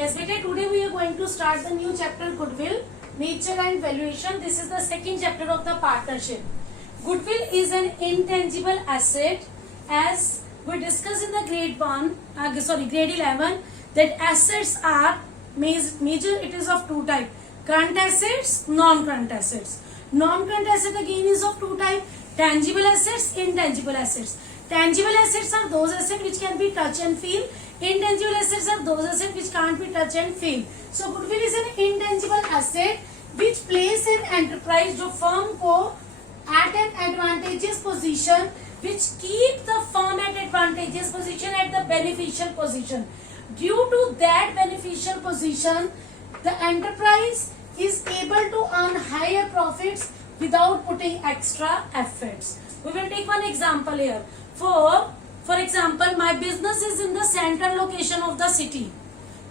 Yes, beta, today we are going to start the new chapter Goodwill, Nature and Valuation. This is the second chapter of the partnership. Goodwill is an intangible asset, as we discussed in the grade 11, that assets are major. It is of two types: current assets, non-current assets. Non-current asset again is of two types: tangible assets, intangible assets. Tangible assets are those assets which can be touch and feel. Intangible assets are those assets which can't be touch and feel. So goodwill is an intangible asset which places an enterprise जो firm को at an advantageous position, which keep the firm at advantageous position, at the beneficial position. Due to that beneficial position, the enterprise is able to earn higher profits without putting extra efforts. We will take one example here. For example, my business is in the central location of the city.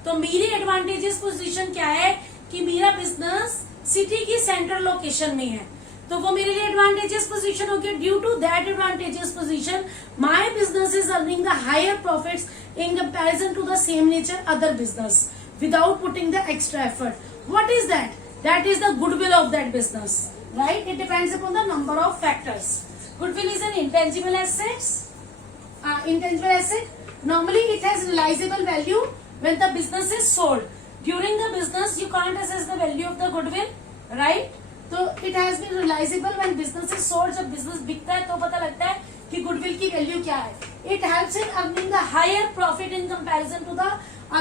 तो मेरी advantages position क्या है कि मेरा business city की central location में है, तो वो मेरे लिए एडवांटेजेस पोजीशन हो गया. Due to that advantageous position, my business is earning the higher profits in comparison to the same nature other business without putting the extra effort. What is that? That is the goodwill of that business, right? It depends upon the number of factors. Goodwill is an intangible asset. Normally it has realizable value when the business is sold. During the business you can't assess the value of the goodwill, right? So it has been realizable when business is sold. जब business बिकता है तो पता लगता है कि goodwill की value क्या है. It helps in earning the higher profit in comparison to the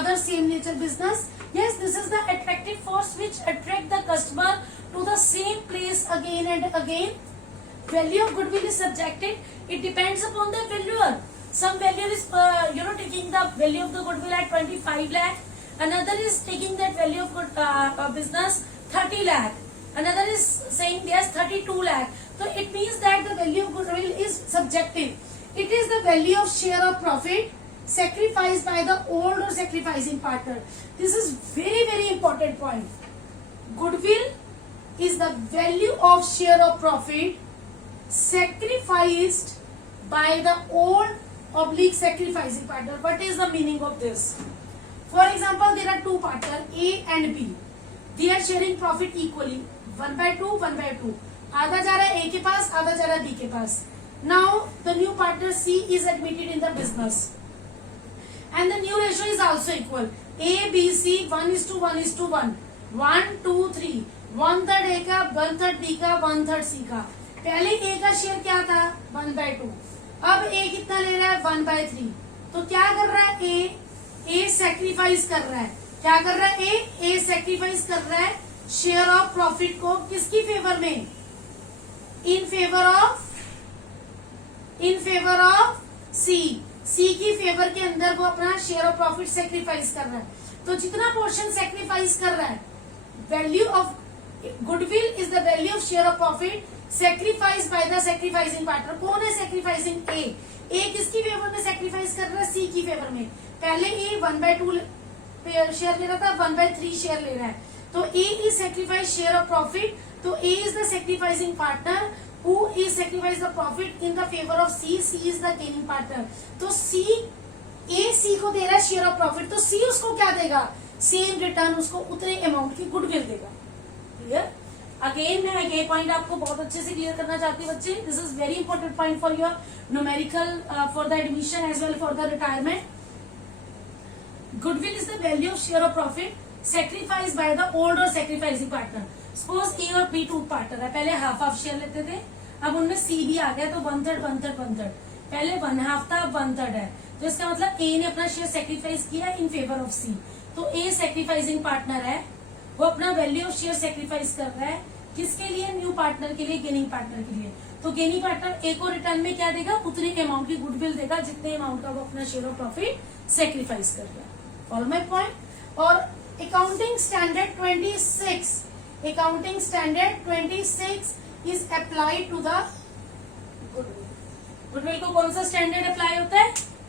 other same nature business. Yes, this is the attractive force which attract the customer to the same place again and again. Value of goodwill is subjective. It depends upon the valuer. Some valuer is taking the value of the goodwill at 25 lakh. Another is taking that value of business 30 lakh. Another is saying yes 32 lakh. So it means that the value of goodwill is subjective. It is the value of share of profit sacrificed by the old or sacrificing partner. This is very, very important point. Goodwill is the value of share of profit sacrificed by the old / sacrificing partner. What is the meaning of this? For example, there are two partners A and B. They are sharing profit equally, 1/2, 1/2. आधा जा रहा है A के पास, आधा जा रहा है B के पास. Now the new partner C is admitted in the business, and the new ratio is also equal. A, B, C 1:1:1. 1, 2, 3. 1/3 A का, 1/3 B का, 1/3 C का. पहले A का शेयर क्या था? 1/2. अब A कितना ले रहा है? 1/3. तो क्या कर रहा है A सैक्रिफाइस कर रहा है. क्या कर रहा है A सैक्रिफाइस कर रहा है शेयर ऑफ प्रॉफिट को किसकी फेवर में? इन फेवर ऑफ सी की फेवर के अंदर वो अपना शेयर ऑफ प्रॉफिट सैक्रिफाइस कर रहा है. तो जितना पोर्शन सैक्रिफाइस कर रहा है, value of goodwill is the value of share of profit sacrifice by the sacrificing partner. कौन है सैक्रिफाइसिंग? ए किसकी फेवर में सैक्रिफाइस कर रहा है? सी की फेवर में. पहले ए 1/2 शेयर ले रहा था, 1/3 शेयर ले रहा है. तो A is sacrifice share of profit. तो A is the sacrificing partner who is sacrifice the profit in the favor of C. C is the gaining partner. तो C को दे रहा है शेयर ऑफ प्रॉफिट, तो C उसको क्या देगा? Same return उसको उतने अमाउंट की गुडविल देगा. क्लियर? अगेन मैं ये पॉइंट आपको बहुत अच्छे से क्लियर करना चाहती हूँ बच्चे. This is very important point for your numerical for the admission as well for the retirement. Goodwill is the value of share of profit sacrificed by the old or sacrificing partner. Suppose A और B to partner है. पहले half share लेते थे, अब उनमें C भी आ गया, तो 1/3. पहले 1/2 था, अब 1/3 है. तो इसका मतलब A ने अपना शेयर सेक्रीफाइस किया इन फेवर ऑफ C. तो A सैक्रिफाइसिंग पार्टनर है, वो अपना वैल्यू ऑफ शेयर सेक्रीफाइस कर रहा है. किसके लिए? न्यू पार्टनर के लिए, गेनिंग पार्टनर के लिए. तो गेनिंग पार्टनर A को रिटर्न में क्या देगा? उतने अमाउंट की गुडविल देगा जितने अमाउंट का वो अपना शेयर ऑफ प्रॉफिट सेक्रीफाइस कर रहा है. Follow my point. और Accounting Standard 26 is applied to the goodwill. Goodwill को कौन सा स्टैंडर्ड अप्लाई होता है?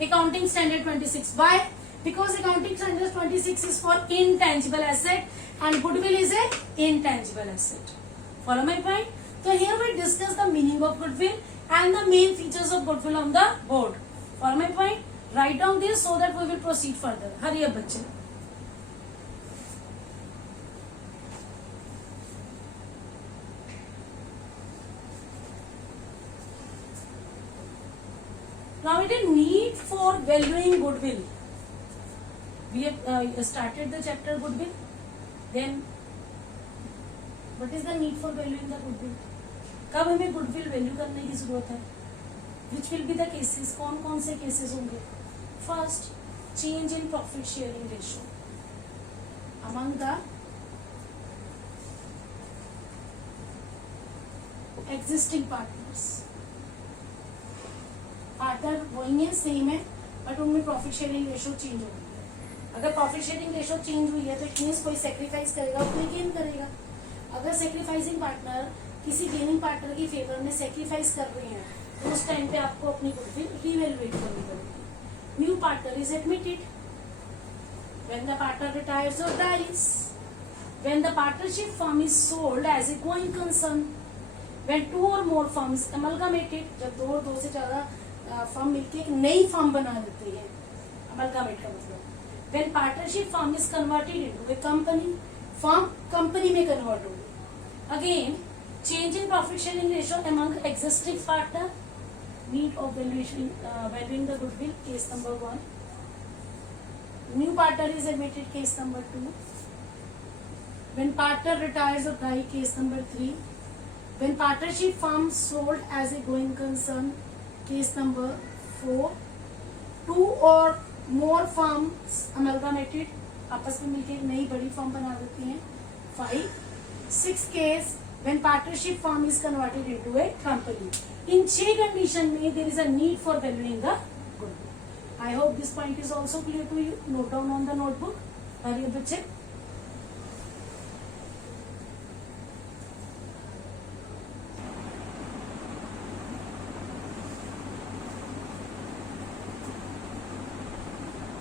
Accounting Standard 26. Why? Because Accounting Standard 26 is for intangible asset and goodwill is a intangible asset. Follow my point? So here we discuss the meaning of goodwill and the main features of goodwill on the board. Follow my point? Write down this so that we will proceed further. Hurry up बच्चे. Now it is need for valuing goodwill. We have started the chapter goodwill. Then what is the need for valuing the goodwill? कब हमें goodwill value करने की जरूरत है? Which will be the cases? कौन कौन से cases होंगे? First, change in profit sharing ratio among the existing partners. Partner वही है, सेम है, बट उनमें प्रॉफिट शेयरिंग रेशो चेंज हो गई है. अगर प्रॉफिट शेयरिंग रेशो चेंज हुई है तो इट मीन्स कोई सेक्रीफाइस करेगा, कोई गेन करेगा. अगर सेक्रीफाइसिंग पार्टनर किसी गेनिंग पार्टनर की फेवर में सेक्रीफाइस कर रहे हैं तो उस टाइम पे आपको अपनी गुडविल रीवैल्यूएट करनी पड़ेगी. New partner is admitted when the partner retires और dies, when the partnership firm is sold as a going concern, when two और मोर फर्म्स अमलगामेटेड, जब दो और दो से ज्यादा फर्म मिलकर एक नई फर्म बना देती है. अमलगामेट का मतलब when partnership firm is converted into A company, firm company में कन्वर्ट हो गई. Again change in profit sharing ratio among existing partner, need of valuing the goodwill, case number 1. New partner is admitted, case number 2. When partner retires or die, case number 3. When partnership firm sold as a going concern, case number 4. 2 or more firms amalgamated, आपस में मिलकर एक नई बड़ी firm बना देती हैं. 5. 6 case when partnership firm is converted into a company. In 6 condition में there is a need for valuing the goodwill. I hope this point is also clear to you. Note down on the notebook. Hurry up बच्चे.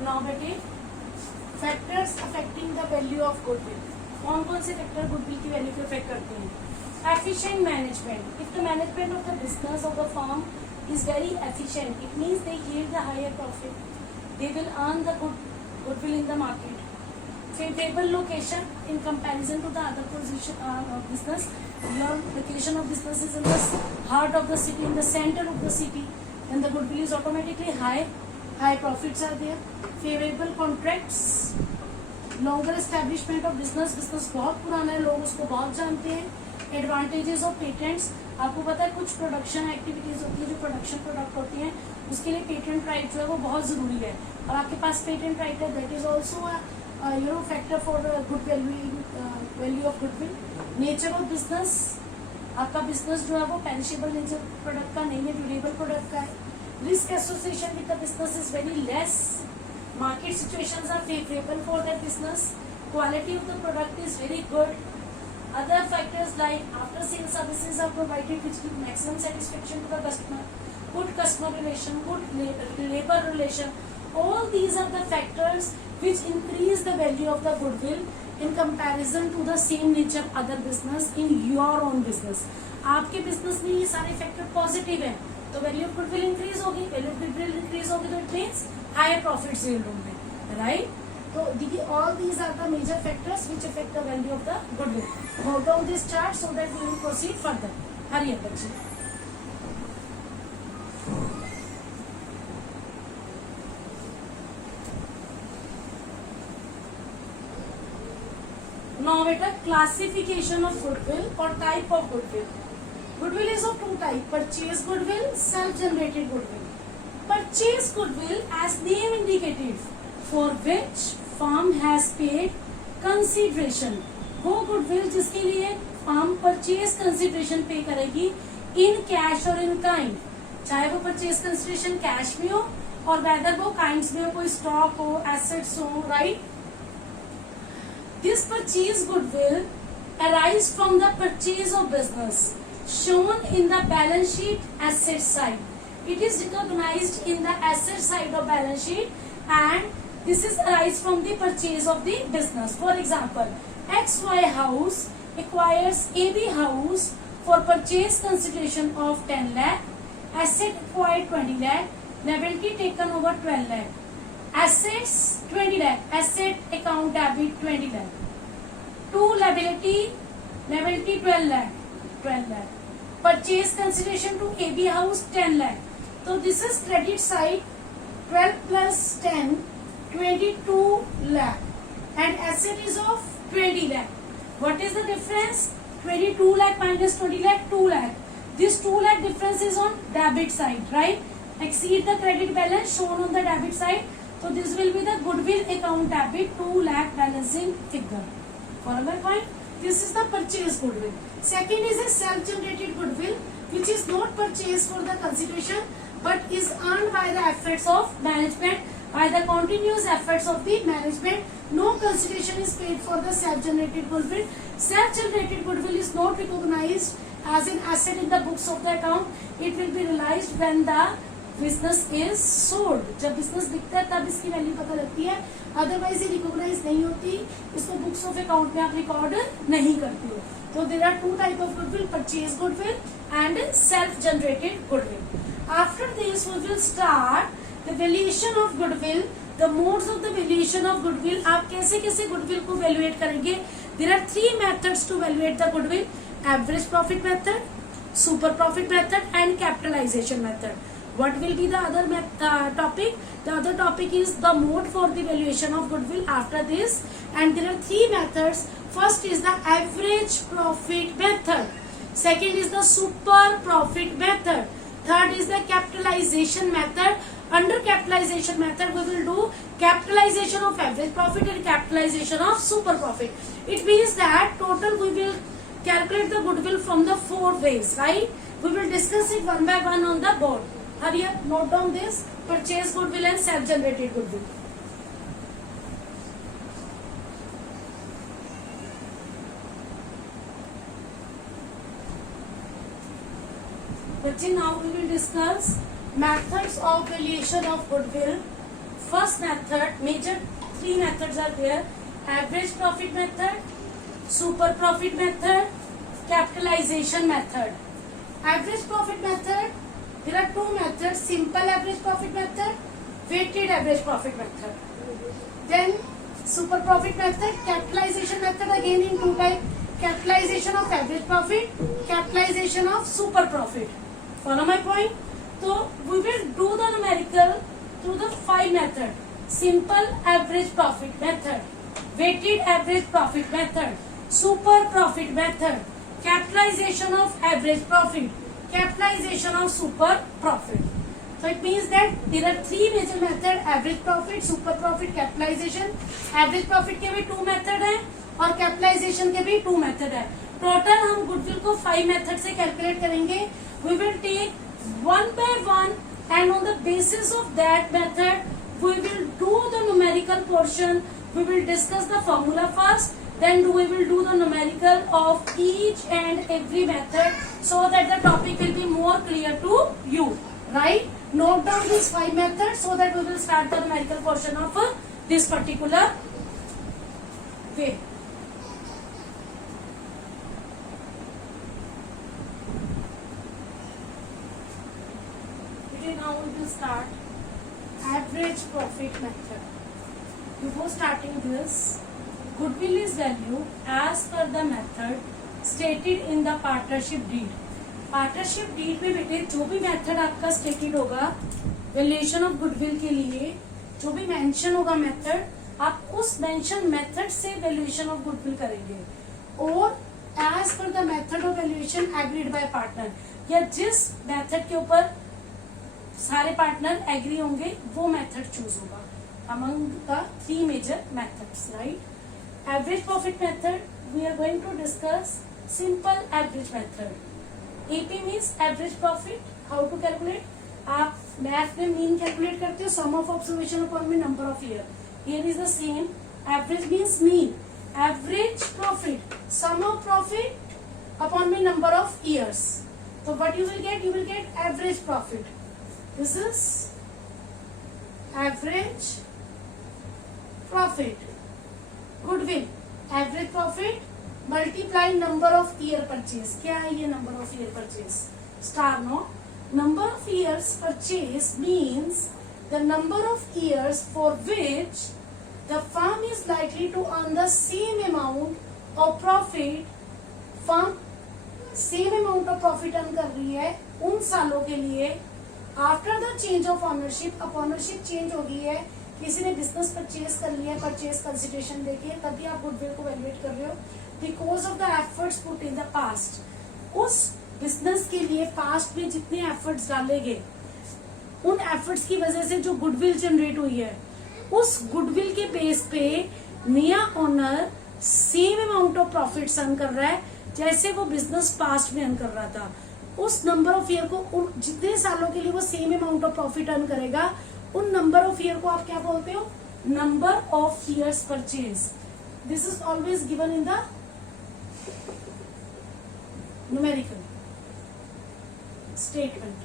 Now बेटे factors affecting the value of goodwill. कौन कौन से factor goodwill की value को affect करते हैं? Efficient management. If the management of the business of the firm is very efficient, it means they yield the higher profit. They will earn the goodwill in the market. Favorable location in comparison to the other position of business. Your location of business is in the heart of the city, in the center of the city, then the goodwill is automatically high. High profits are there. Favorable contracts. Longer establishment of business. Business बहुत पुराना है, लोग उसको बहुत जानते हैं. Advantages of patents. आपको पता है कुछ प्रोडक्शन एक्टिविटीज होती है जो प्रोडक्शन प्रोडक्ट होती हैं उसके लिए पेटेंट राइट जो है वो बहुत जरूरी है, और आपके पास पेटेंट राइट है. That is also factor for good value of goodwill. Nature of business. आपका बिजनेस जो है वो पेरिशेबल नेचर प्रोडक्ट का नहीं है, ड्यूरेबल प्रोडक्ट का है. Risk association with the business is very less. Market situations are favourable for that business. Quality of the product is very good. Other factors like after sales services are provided which give maximum satisfaction to the customer, good customer relation, good labor relation. All these are the factors which increase the value of the goodwill in comparison to the same nature other business in your own business. आपके business में ये सारे factor positive हैं तो value of goodwill increase होगी. Value of goodwill increase होगी तो it means higher profits yield होंगे, right? So all these are the major factors which affect the value of the goodwill. Note down this chart so that we will proceed further. Hurry up, बच्चे. Now, beta classification of goodwill or type of goodwill. Goodwill is of two types: purchase goodwill, self-generated goodwill. Purchase goodwill, as name indicated, for which firm has paid consideration. वो goodwill जिसके लिए firm purchase consideration पे करेगी in cash और in kind, चाहे वो purchase consideration cash में हो और वेदर वो काइंड्स में हो, कोई स्टॉक हो, एसेट्स हो, right. This purchase goodwill arise from the purchase of business shown in the balance sheet asset side. It is recognized in the asset side of balance sheet and this is arise from the purchase of the business. For example, XY house acquires AB house for purchase consideration of 10 lakh, asset acquired 20 lakh, liability taken over 12 lakh, assets 20 lakh, asset account debit 20 lakh, to liability 12 lakh, purchase consideration to AB house 10 lakh. तो this is credit side 12 plus 10 22 lakh and asset is of 20 lakh. What is the difference? 22 lakh minus 20 lakh, 2 lakh. This 2 lakh difference is on debit side, right? Exceed the credit balance shown on the debit side. So this will be the goodwill account debit, 2 lakh balancing figure. Follow my point? This is the purchase goodwill. Second is a self-generated goodwill, which is not purchased for the consideration, but is earned by the efforts of management, by the continuous efforts of the management. No consideration is paid for the self-generated goodwill. Self-generated goodwill is not recognized as an asset in the books of the account. It will be realized when the business is sold. जब business बिकता है तब इसकी value पता लगती है, otherwise ये recognise नहीं होती, इसको बुक्स ऑफ अकाउंट में आप रिकॉर्ड नहीं करते हो. तो there are two type of goodwill, purchase goodwill and self generated goodwill. After this we will start the valuation of goodwill, the modes of the valuation of goodwill. आप कैसे कैसे goodwill को वैल्यूएट करेंगे? There are 3 methods to valuate the goodwill: average profit method, super profit method and capitalisation method. What will be the other topic? The other topic is the mode for the valuation of goodwill after this, and there are 3 methods. First is the average profit method. Second is the super profit method. Third is the capitalization method. Under capitalization method, we will do capitalization of average profit and capitalization of super profit. It means that total we will calculate the goodwill from the 4 ways, right? We will discuss it one by one on the board. Hurry up, note down this: purchase goodwill and self-generated goodwill. Bachche, now we will discuss methods of valuation of goodwill. First method, major 3 methods are there: average profit method, super profit method, capitalization method. Average profit method, there are 2 methods: simple average profit method, weighted average profit method. Then super profit method, capitalization method, again in 2 types: capitalization of average profit, capitalization of super profit. Follow my point? So we will do the numerical through the 5 method: simple average profit method, weighted average profit method, super profit method, capitalization of average profit, capitalization of super profit. So it means that there are 3 major method: average profit, super profit, capitalization. Average profit के भी 2 method है और capitalization के भी 2 method है. Total हम goodwill को 5 method से कैलकुलेट करेंगे. We will take one by one, and on the basis of that method we will do the numerical portion. We will discuss the formula first, then we will do the numerical of each and every method, so that the topic will be more clear to you, right? Note down these 5 methods so that we will start the numerical portion of this particular way. Okay, now we will start average profit method. Before starting this, goodwill is valued as per the method stated in the partnership deed. Partnership deed में बेटे जो भी method आपका stated होगा valuation of goodwill के लिए, जो भी मेंशन होगा मेथड, आप उस मेंशन मेथड से वैल्यूएशन ऑफ गुडविल करेंगे. और as per the method of valuation agreed by partner, या जिस मेथड के ऊपर सारे पार्टनर एग्री होंगे वो मेथड चूज होगा among the 3 major methods, right? Average profit method, we are going to discuss simple average method. AP means average profit. How to calculate? आप math में मीन कैलकुलेट करते हो, सम ऑफ ऑब्जर्वेशन अपॉन में number of year. Here is the same. Average means mean. Average profit, sum of profit upon में number of years. So what you will get? You will get average profit. This is average profit. Goodwill, average profit multiply number of year purchase. क्या है ये number of year purchase? Star no. Number of years purchase means the number of years for which the firm is likely to earn the same amount of profit. Firm same amount of profit earn कर रही है उन सालों के लिए after the change of ownership, अब ownership change हो गई है, किसी ने बिजनेस परचेज कर लिया है, परचेज कंसिडरेशन देके, तभी आप गुडविल को वैल्यूएट कर रहे हो because of the efforts put in the past. उस बिजनेस के लिए पास्ट में जितने एफर्ट्स डाले गए, उन एफर्ट्स की वजह से जो गुडविल जनरेट हुई है, उस गुडविल के बेस पे नया owner same amount of profit earn कर रहा है जैसे वो बिजनेस पास्ट में अर्न कर रहा था। उस नंबर ऑफ ईयर को, जितने सालों के लिए वो same amount of profit earn करेगा, उन नंबर ऑफ ईयर को आप क्या बोलते हो? Number of years purchase. This is always given in the numerical statement.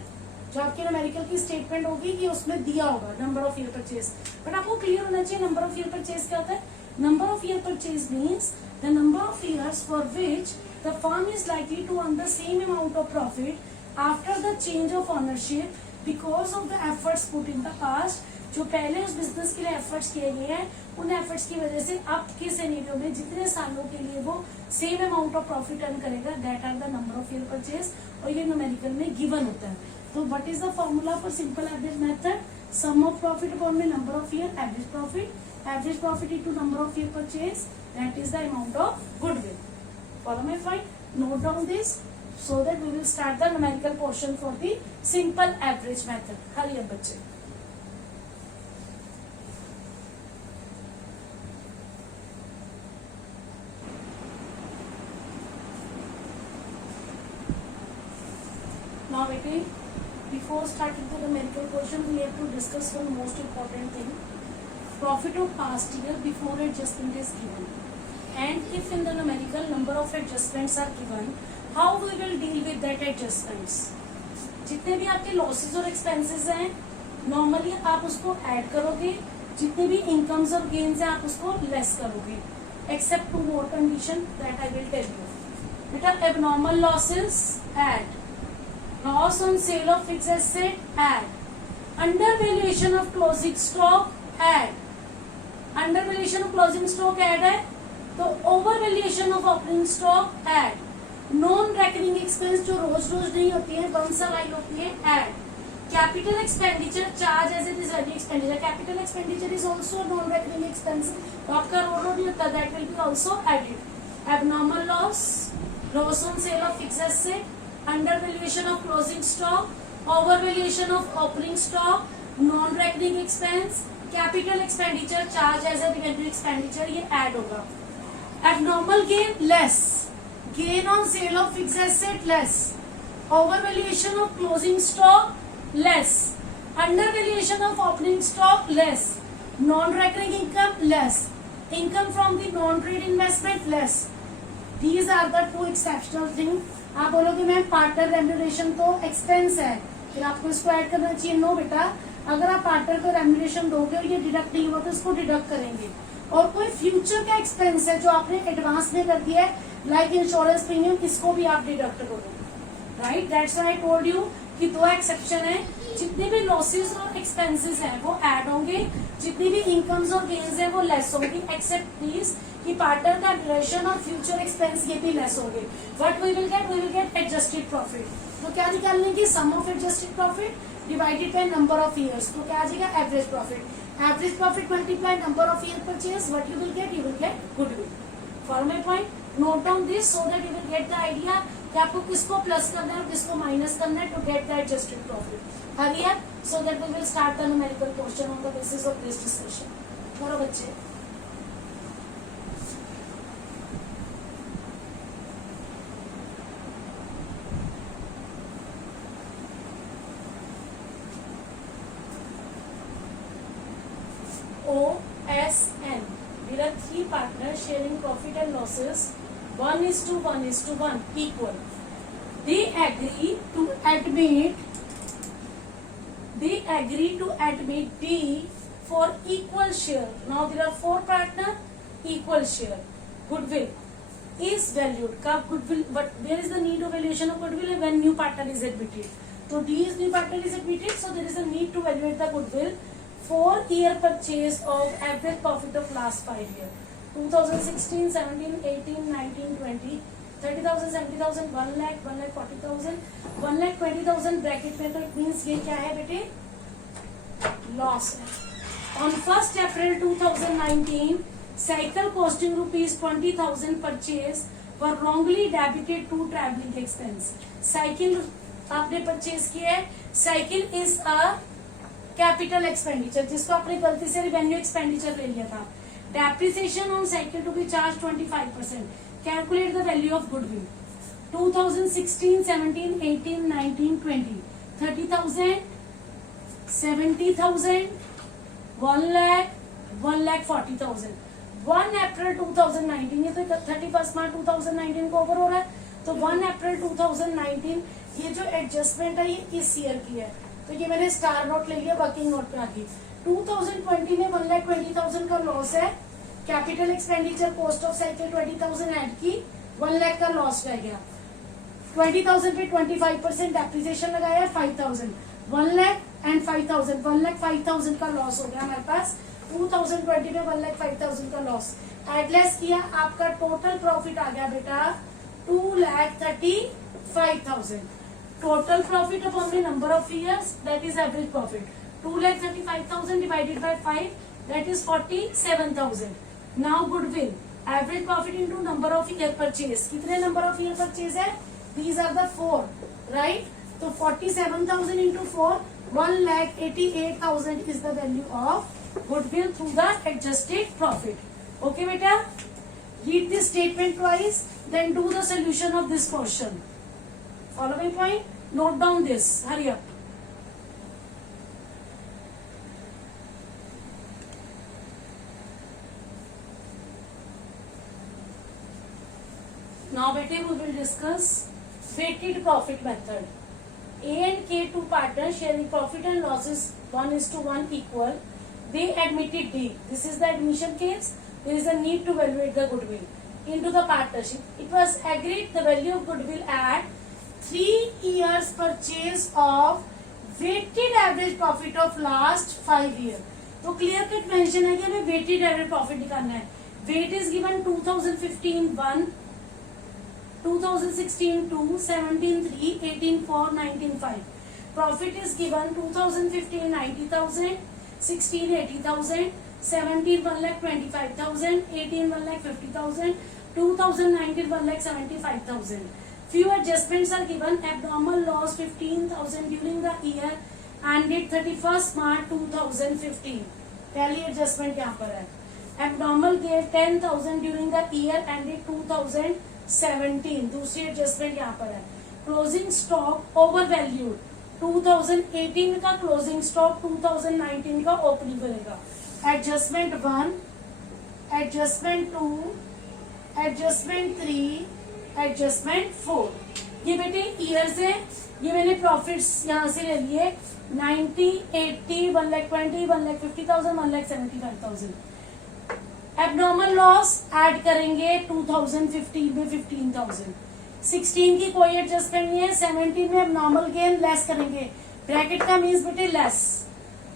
जो आपके न्यूमेरिकल की स्टेटमेंट होगी कि उसमें दिया होगा number of year purchase, but आपको क्लियर होना चाहिए नंबर ऑफ ईयर परचेज क्या होता है। Number of year purchase means the number of years for which the firm is likely to earn the same amount of profit after the change of ownership because of the efforts put in the past. जो पहले उस business के लिए efforts किए गए हैं, उन efforts की वजह से अब के सिनेरियो में जितने सालों के लिए वो same amount of profit earn करेगा, that are the number of year purchase, और ये न्यूमेरिकल में गिवन होता है। तो what is the formula for simple average method? Sum of profit upon में number of year, average profit into number of year purchase, that is the amount of goodwill. Follow my point, note down this so that we will start the numerical portion for the simple average method. हरी अब बच्चे, now waiting, before starting the numerical portion we have to discuss one most important thing. Profit of past year before adjustment is given, and if in the numerical number of adjustments are given, how we will deal with that adjustments? जितने भी आपके losses और expenses हैं, normally आप उसको add करोगे, जितने भी इनकम्स और गेन्स हैं आप उसको लेस करोगे, except two more condition that I will tell you. बेटा, abnormal losses add, loss on sale of fixed asset add, under valuation of closing stock add, under valuation of closing stock add है तो over valuation of opening stock add, non recurring expense जो रोज रोज नहीं होती है, once a while होती है, add, capital expenditure charge as it is earning expenditure, capital expenditure is also non recurring expense, तो आपका रोड नहीं होता, that will be also added. Abnormal loss, loss on sale of fixed asset, under valuation of closing stock, over valuation of opening stock, non recurring expense, capital expenditure charge as a revenue expenditure, ये add होगा। Abnormal gain less, gain on sale of fixed asset less, overvaluation of closing stock less, undervaluation of opening stock less, non-recurring income less, income from the non-trade investment less. These are the two exceptional things. आप बोलोगे ma'am partner remuneration तो expense है, फिर आपको इसको add करना चाहिए। No बेटा, अगर आप पार्टनर को रेम्यूनरेशन दोगे और ये डिडक्ट नहीं हुआ तो इसको डिडक्ट करेंगे। और कोई फ्यूचर का एक्सपेंस है जो आपने एडवांस में कर दिया है, लाइक इंश्योरेंस प्रीमियम, इसको भी आप डिडक्ट करोगे, right? That's why I told you कि दो एक्सेप्शन है, जितने भी लॉसेस और एक्सपेंसेस हैं वो ऐड होंगे, जितनी भी इनकम्स और गेन्स हैं वो लेस होंगी, एक्सेप्ट प्लीज कि पार्टनर का रिलेशन और फ्यूचर एक्सपेंस ये भी लेस होंगे। What we will get adjusted profit. तो क्या निकालने की? Sum of adjusted profit divided by number of years, तो क्या आ जाएगा? Average profit. Average profit multiply number of year purchase, what you will get goodwill. Follow my point, note down this so that you will get the idea कि आपको किसको plus करना है और किसको माइनस करना है to get the adjusted profit. Hurry up so that we will start the numerical question on the basis of this discussion. बोलो बच्चे, OSN. There are three partners sharing profit and losses. 1:1:1 equal. They agree to admit D for equal share. Now there are four partners, equal share. Goodwill is valued. Kab goodwill, but there is the need of valuation of goodwill when new partner is admitted. So D is new partner is admitted, so there is a need to evaluate the goodwill. 4-year purchase of average profit of last 5 years, 2016, 17, 18, 19, 20. 30,000, 70,000, 1 lakh, 1,40,000, 1,20,000 bracket में, तो it means ये क्या है बेटे, loss है. On 1st April 2019, cycle costing rupees 20,000 purchase were wrongly debited to travelling expense. Cycle आपने purchase किया है. Cycle is a capital expenditure, जिसको आपने गलती से रेवेन्यू एक्सपेंडिचर ले लिया था. Depreciation on cycle to be charge 25%. Calculate the value of goodwill. 2016, 17, 18, 19, 20. 30,000, 70,000, 1 lakh, 1,40,000. 1 अप्रैल 2019, ये तो 31 मार्च 2019 को ओवर हो रहा है, तो 1 अप्रैल 2019 ये जो एडजस्टमेंट है ये इस ईयर की है, तो ये मैंने स्टार नोट ले लिया, वर्किंग नोट पे आ गई. 2020 में 1,20,000 का लॉस है. Capital expenditure cost of cycle 20,000 add की, 1 लाख का लॉस रह गया. 20,000 पे 25% डेप्रिसिएशन लगाया, 5,000. 1 लाख एंड 5,000, 1,05,000 का लॉस हो गया हमारे पास. 2020 में 1,05,000 का लॉस एडलेस किया, आपका टोटल प्रॉफिट आ गया बेटा 2,35,000. Total profit upon the number of years, that is average profit. 2,35,000 divided by 5, that is 47,000. Now goodwill, average profit into number of year purchase. कितने नंबर ऑफ ईयर परचेज है? These are the 4, right. तो 47,000 into 4, 1,88,000 is the value of goodwill through the adjusted profit. Okay, beta? Read this statement twice, then do the solution of this question. Following point, note down this. Hurry up. Now, beta, we will discuss weighted profit method. A and K, two partners sharing profit and losses 1:1 equal. They admitted D. This is the admission case. There is a need to evaluate the goodwill into the partnership. It was agreed the value of goodwill at 3 years purchase of weighted average profit of last 5 years. तो clear cut mention है कि हमें weighted average profit निकालना है. Weight is given 2015 1, 2016 2, 17 3, 18 4, 19 5. Profit is given 2015 90,000, 16 80,000, 17 1,25,000, 18 1,50,000, 2019 1,75,000. Few adjustments are given. Abnormal loss 15,000 during the year ended 31st March 2015. पहली adjustment यहाँ पर है. Abnormal gain 10,000 during the year ended 2017. दूसरी एडजस्टमेंट यहाँ पर है. Closing stock over valued. 2018 का क्लोजिंग स्टॉक 2019 का ओपनिंग बनेगा. Adjustment 1, adjustment 2, adjustment 3, adjustment 4. ये बेटे ईयर्स है. ये मैंने प्रॉफिट्स यहाँ से ले लिए 90, 80, 1,20,000, 1,50,000, 1,75,000. एबनॉर्मल लॉस ऐड करेंगे 2015 में 15,000. 16 की कोई एडजस्टमेंट नहीं है. 17 में एबनॉर्मल गेन लेस करेंगे. ब्रैकेट का मीन्स बेटे लेस.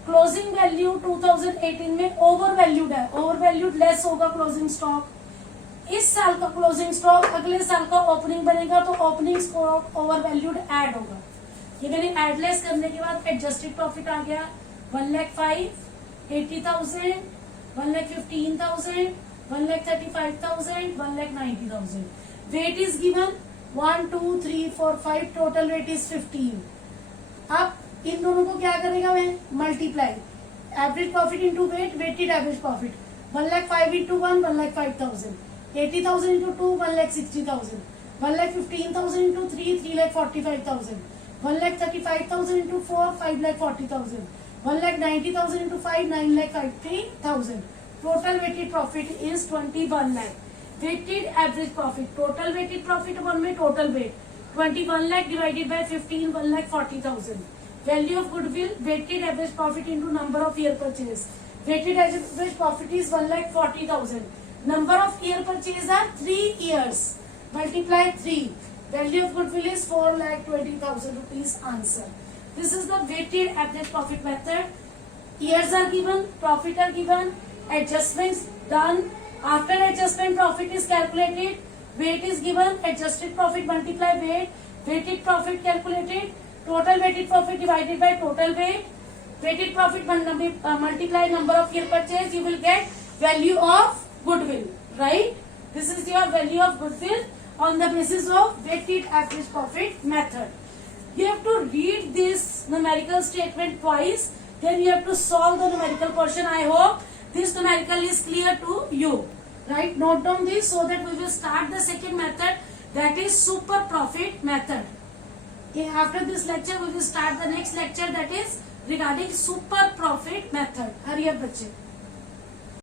क्लोजिंग वैल्यू 2018 में ओवर वैल्यूड है. ओवर वैल्यूड लेस होगा क्लोजिंग स्टॉक. इस साल का क्लोजिंग स्टॉक अगले साल का ओपनिंग बनेगा, तो opening stock over valued add होगा. ये मैंने एड लेस करने के बाद एडजस्टेड प्रॉफिट आ गया 1,05,000, 80,000, 1,15,000, 1,35,000, 1,90,000. Weight is given 1, 2, 3, 4, 5. Total weight is 15. अब इन दोनों को क्या करेगा मैं? Multiply. Average profit into weight, weighted average profit. 1,05,000 into 1, 1,05,000. 80,000 into 2, 1,60,000. 1,15,000 into 3, 3,45,000. 1,35,000 into 4, 5,40,000. 1,90,000 into 5, 9,50,000. Total weighted profit is 21 lakh. Weighted average profit. Total weighted profit upon my total weight. 21 lakh divided by 15, 1,40,000. Value of goodwill. Weighted average profit into number of year purchase. Weighted average profit is 1,40,000. Number of year purchase are 3 years. Multiply 3. Value of goodwill is 4,20,000 rupees. Answer. This is the weighted average profit method. Years are given, profit are given, adjustments done. After adjustment, profit is calculated. weight is given, adjusted profit multiply weight, weighted profit calculated, total weighted profit divided by total weight, weighted profit multiply number of year purchase, you will get value of goodwill, right? This is your value of goodwill on the basis of weighted average profit method. You have to read this numerical statement twice, then you have to solve the numerical portion. I hope this numerical is clear to you, right? Note down this so that we will start the second method, that is super profit method. Okay, after this lecture we will start the next lecture, that is regarding super profit method. Hurry up बच्चे.